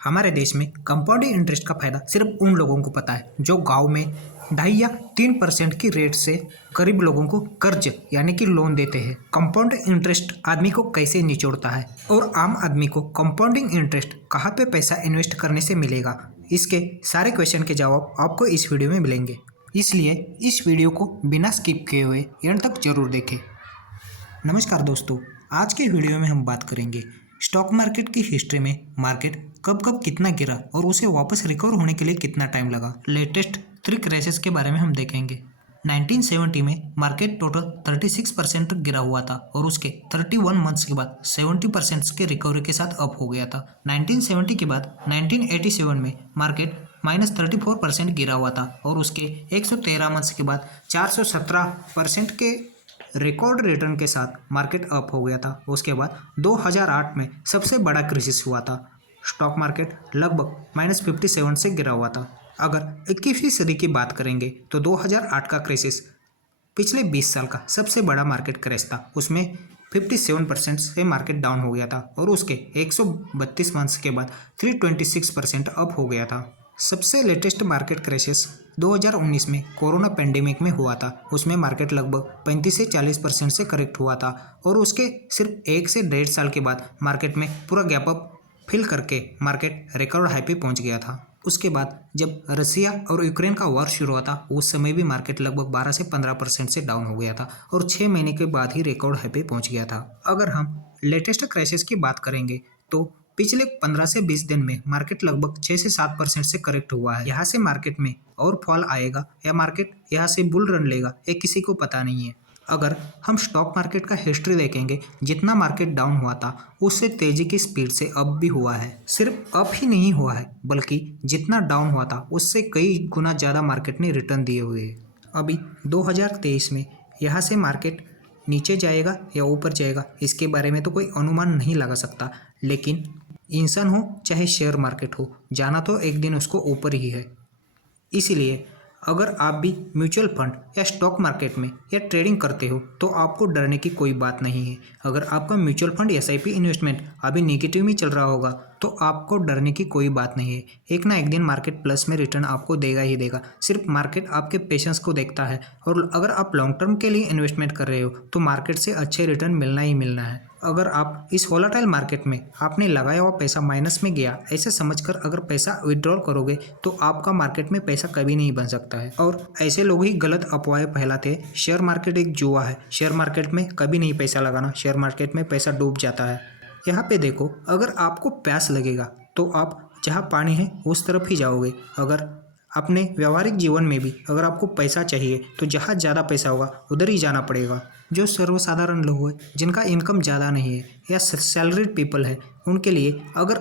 हमारे देश में कंपाउंडिंग इंटरेस्ट का फायदा सिर्फ उन लोगों को पता है जो गांव में 2.5 या 3% की रेट से गरीब लोगों को कर्ज यानी कि लोन देते हैं। कंपाउंडिंग इंटरेस्ट आदमी को कैसे निचोड़ता है और आम आदमी को कंपाउंडिंग इंटरेस्ट कहाँ पे पैसा इन्वेस्ट करने से मिलेगा, इसके सारे क्वेश्चन के जवाब आपको इस वीडियो में मिलेंगे। इसलिए इस वीडियो को बिना स्किप किए हुए एंड तक जरूर देखें। नमस्कार दोस्तों, आज के वीडियो में हम बात करेंगे स्टॉक मार्केट की हिस्ट्री में मार्केट कब कब कितना गिरा और उसे वापस रिकवर होने के लिए कितना टाइम लगा। लेटेस्ट 3 क्रैशेस के बारे में हम देखेंगे। 1970 में मार्केट टोटल 36% तक गिरा हुआ था और उसके 31 मंथ्स के बाद 70% के रिकवरी के साथ अप हो गया था। 1970 के बाद 1987 में मार्केट -34% गिरा हुआ था और उसके 113 मंथ्स के बाद 417% के रिकॉर्ड रिटर्न के साथ मार्केट अप हो गया था। उसके बाद 2008 में सबसे बड़ा क्राइसिस हुआ था। स्टॉक मार्केट लगभग -57 से गिरा हुआ था। अगर 21वीं सदी की बात करेंगे तो 2008 का क्राइसिस पिछले 20 साल का सबसे बड़ा मार्केट क्रैश था। उसमें 57% से मार्केट डाउन हो गया था और उसके 132 मंथ्स के बाद 326% अप हो गया था। सबसे लेटेस्ट मार्केट क्रैशेस 2019 में कोरोना पेंडेमिक में हुआ था। उसमें मार्केट लगभग 35 से 40% से करेक्ट हुआ था और उसके सिर्फ 1 से 1.5 साल के बाद मार्केट में पूरा गैप अप फिल करके मार्केट रिकॉर्ड हाई पे पहुंच गया था। उसके बाद जब रसिया और यूक्रेन का वॉर शुरू हुआ था उस समय भी मार्केट लगभग 12 से 15% से डाउन हो गया था और 6 महीने के बाद ही रिकॉर्ड हाई पे पहुंच गया था। अगर हम लेटेस्ट क्राइसिस की बात करेंगे तो पिछले 15 से 20 दिन में मार्केट लगभग 6 से 7% से करेक्ट हुआ है। यहाँ से मार्केट में और फॉल आएगा या मार्केट यहाँ से बुल रन लेगा ये किसी को पता नहीं है। अगर हम स्टॉक मार्केट का हिस्ट्री देखेंगे, जितना मार्केट डाउन हुआ था उससे तेजी की स्पीड से अप भी हुआ है। सिर्फ अप ही नहीं हुआ है बल्कि जितना डाउन हुआ था उससे कई गुना ज़्यादा मार्केट ने रिटर्न दिए हुए हैं। अभी 2023 में यहाँ से मार्केट नीचे जाएगा या ऊपर जाएगा इसके बारे में तो कोई अनुमान नहीं लगा सकता, लेकिन इंसान हो चाहे शेयर मार्केट हो, जाना तो एक दिन उसको ऊपर ही है। इसलिए अगर आप भी म्यूचुअल फंड या स्टॉक मार्केट में या ट्रेडिंग करते हो तो आपको डरने की कोई बात नहीं है। अगर आपका म्यूचुअल फंड एसआईपी इन्वेस्टमेंट अभी नेगेटिव में चल रहा होगा तो आपको डरने की कोई बात नहीं है। एक ना एक दिन मार्केट प्लस में रिटर्न आपको देगा ही देगा। सिर्फ मार्केट आपके पेशेंस को देखता है और अगर आप लॉन्ग टर्म के लिए इन्वेस्टमेंट कर रहे हो तो मार्केट से अच्छे रिटर्न मिलना ही मिलना है। अगर आप इस वोलेटाइल मार्केट में आपने लगाया हुआ पैसा माइनस में गया ऐसे समझकर अगर पैसा विड्रॉल करोगे तो आपका मार्केट में पैसा कभी नहीं बन सकता है। और ऐसे लोग ही गलत अफवाहें फैलाते हैं। शेयर मार्केट एक जुआ है, शेयर मार्केट में कभी नहीं पैसा लगाना, शेयर मार्केट में पैसा डूब जाता है। यहाँ पे देखो, अगर आपको प्यास लगेगा तो आप जहाँ पानी है उस तरफ ही जाओगे। अगर अपने व्यवहारिक जीवन में भी अगर आपको पैसा चाहिए तो जहाँ ज़्यादा पैसा होगा उधर ही जाना पड़ेगा। जो सर्वसाधारण लोग हैं जिनका इनकम ज़्यादा नहीं है या सैलरीड पीपल है, उनके लिए अगर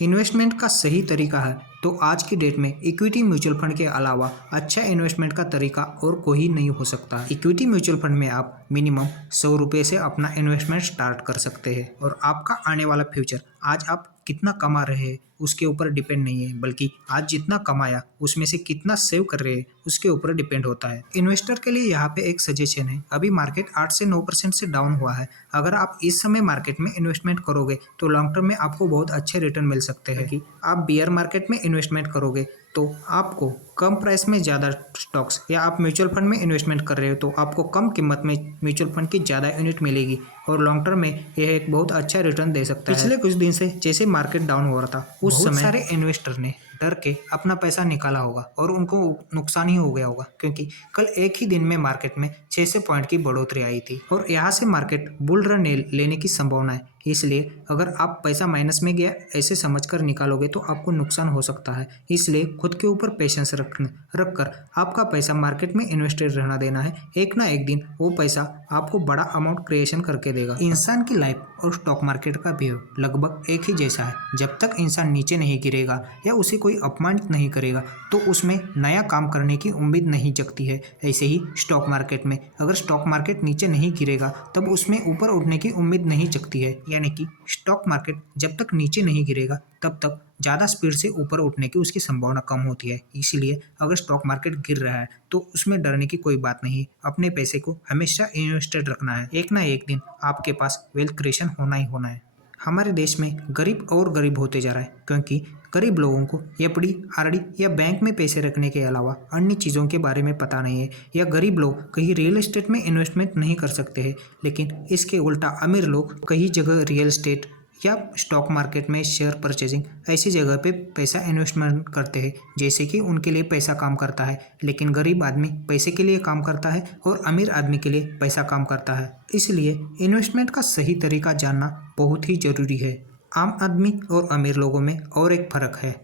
इन्वेस्टमेंट का सही तरीका है तो आज की डेट में इक्विटी म्यूचुअल फंड के अलावा अच्छा इन्वेस्टमेंट का तरीका और कोई नहीं हो सकता। इक्विटी म्यूचुअल फंड में आप मिनिमम 100 रुपये से अपना इन्वेस्टमेंट स्टार्ट कर सकते हैं और आपका आने वाला फ्यूचर आज आप कितना कमा रहे हैं उसके ऊपर डिपेंड नहीं है, बल्कि आज जितना कमाया उसमें से कितना सेव कर रहे हैं उसके ऊपर डिपेंड होता है। इन्वेस्टर के लिए यहाँ पे एक सजेशन है, अभी मार्केट 8 से 9% से डाउन हुआ है। अगर आप इस समय मार्केट में इन्वेस्टमेंट करोगे तो लॉन्ग टर्म में आपको बहुत अच्छे रिटर्न मिल सकते हैं। कि आप बियर मार्केट में इन्वेस्टमेंट करोगे तो आपको कम प्राइस में ज़्यादा स्टॉक्स, या आप म्यूचुअल फंड में इन्वेस्टमेंट कर रहे हो तो आपको कम कीमत में म्यूचुअल फंड की ज़्यादा यूनिट मिलेगी और लॉन्ग टर्म में यह एक बहुत अच्छा रिटर्न दे सकता है। पिछले कुछ दिन से जैसे मार्केट डाउन हो रहा था उस समय सारे इन्वेस्टर ने डर के अपना पैसा निकाला होगा और उनको नुकसान ही हो गया होगा, क्योंकि कल एक ही दिन में मार्केट में 600 पॉइंट की बढ़ोतरी आई थी और यहाँ से मार्केट बुल रन लेने की संभावना है। इसलिए अगर आप पैसा माइनस में गया ऐसे समझकर निकालोगे तो आपको नुकसान हो सकता है। इसलिए खुद के ऊपर पेशेंस रखकर आपका पैसा मार्केट में इन्वेस्टेड रहना देना है। एक ना एक दिन वो पैसा आपको बड़ा अमाउंट क्रिएशन करके देगा। इंसान की लाइफ और स्टॉक मार्केट का बिहेव लगभग एक ही जैसा है। जब तक इंसान नीचे नहीं गिरेगा या उसे कोई अपमानित नहीं करेगा तो उसमें नया काम करने की उम्मीद नहीं जगती है। ऐसे ही स्टॉक मार्केट में अगर स्टॉक मार्केट नीचे नहीं गिरेगा तब उसमें ऊपर उठने की उम्मीद नहीं जगती है। यानी कि स्टॉक मार्केट जब तक नीचे नहीं गिरेगा तब तक ज़्यादा स्पीड से ऊपर उठने की उसकी संभावना कम होती है। इसीलिए अगर स्टॉक मार्केट गिर रहा है तो उसमें डरने की कोई बात नहीं है। अपने पैसे को हमेशा इन्वेस्टेड रखना है। एक ना एक दिन आपके पास वेल्थ क्रिएशन होना ही होना है। हमारे देश में गरीब और गरीब होते जा रहा है क्योंकि गरीब लोगों को एफडी, आरडी या बैंक में पैसे रखने के अलावा अन्य चीज़ों के बारे में पता नहीं है, या गरीब लोग कहीं रियल एस्टेट में इन्वेस्टमेंट नहीं कर सकते हैं। लेकिन इसके उल्टा अमीर लोग कई जगह रियल एस्टेट या स्टॉक मार्केट में शेयर परचेजिंग ऐसी जगह पे पैसा इन्वेस्टमेंट करते हैं, जैसे कि उनके लिए पैसा काम करता है। लेकिन गरीब आदमी पैसे के लिए काम करता है और अमीर आदमी के लिए पैसा काम करता है। इसलिए इन्वेस्टमेंट का सही तरीका जानना बहुत ही ज़रूरी है। आम आदमी और अमीर लोगों में और एक फ़र्क है।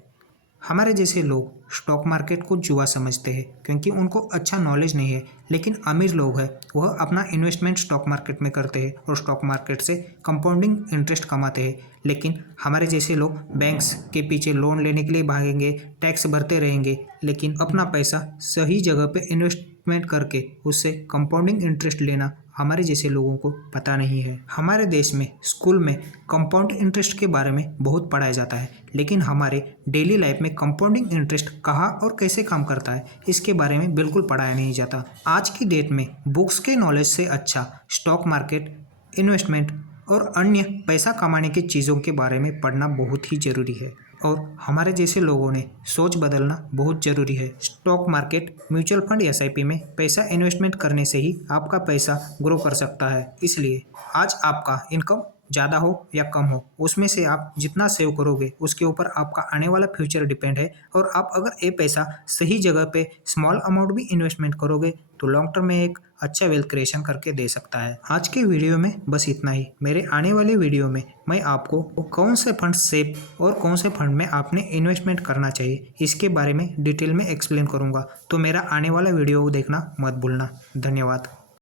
हमारे जैसे लोग स्टॉक मार्केट को जुआ समझते हैं क्योंकि उनको अच्छा नॉलेज नहीं है, लेकिन अमीर लोग हैं वह अपना इन्वेस्टमेंट स्टॉक मार्केट में करते हैं और स्टॉक मार्केट से कंपाउंडिंग इंटरेस्ट कमाते हैं। लेकिन हमारे जैसे लोग बैंक्स के पीछे लोन लेने के लिए भागेंगे, टैक्स भरते रहेंगे, लेकिन अपना पैसा सही जगह पे इन्वेस्टमेंट करके उससे कंपाउंडिंग इंटरेस्ट लेना हमारे जैसे लोगों को पता नहीं है। हमारे देश में स्कूल में कंपाउंड इंटरेस्ट के बारे में बहुत पढ़ाया जाता है, लेकिन हमारे डेली लाइफ में कंपाउंडिंग इंटरेस्ट कहाँ और कैसे काम करता है इसके बारे में बिल्कुल पढ़ाया नहीं जाता। आज की डेट में बुक्स के नॉलेज से अच्छा स्टॉक मार्केट, इन्वेस्टमेंट और अन्य पैसा कमाने की चीज़ों के बारे में पढ़ना बहुत ही ज़रूरी है और हमारे जैसे लोगों ने सोच बदलना बहुत ज़रूरी है। Stock market, mutual fund, SIP में पैसा इन्वेस्टमेंट करने से ही आपका पैसा ग्रो कर सकता है। इसलिए आज आपका इनकम ज़्यादा हो या कम हो, उसमें से आप जितना सेव करोगे उसके ऊपर आपका आने वाला फ्यूचर डिपेंड है। और आप अगर ये पैसा सही जगह पे स्मॉल अमाउंट भी इन्वेस्टमेंट करोगे तो लॉन्ग टर्म में एक अच्छा वेल्थ क्रिएशन करके दे सकता है। आज के वीडियो में बस इतना ही। मेरे आने वाले वीडियो में मैं आपको कौन से फंड सेफ और कौन से फंड में आपने इन्वेस्टमेंट करना चाहिए इसके बारे में डिटेल में एक्सप्लेन करूंगा, तो मेरा आने वाला वीडियो देखना मत भूलना। धन्यवाद।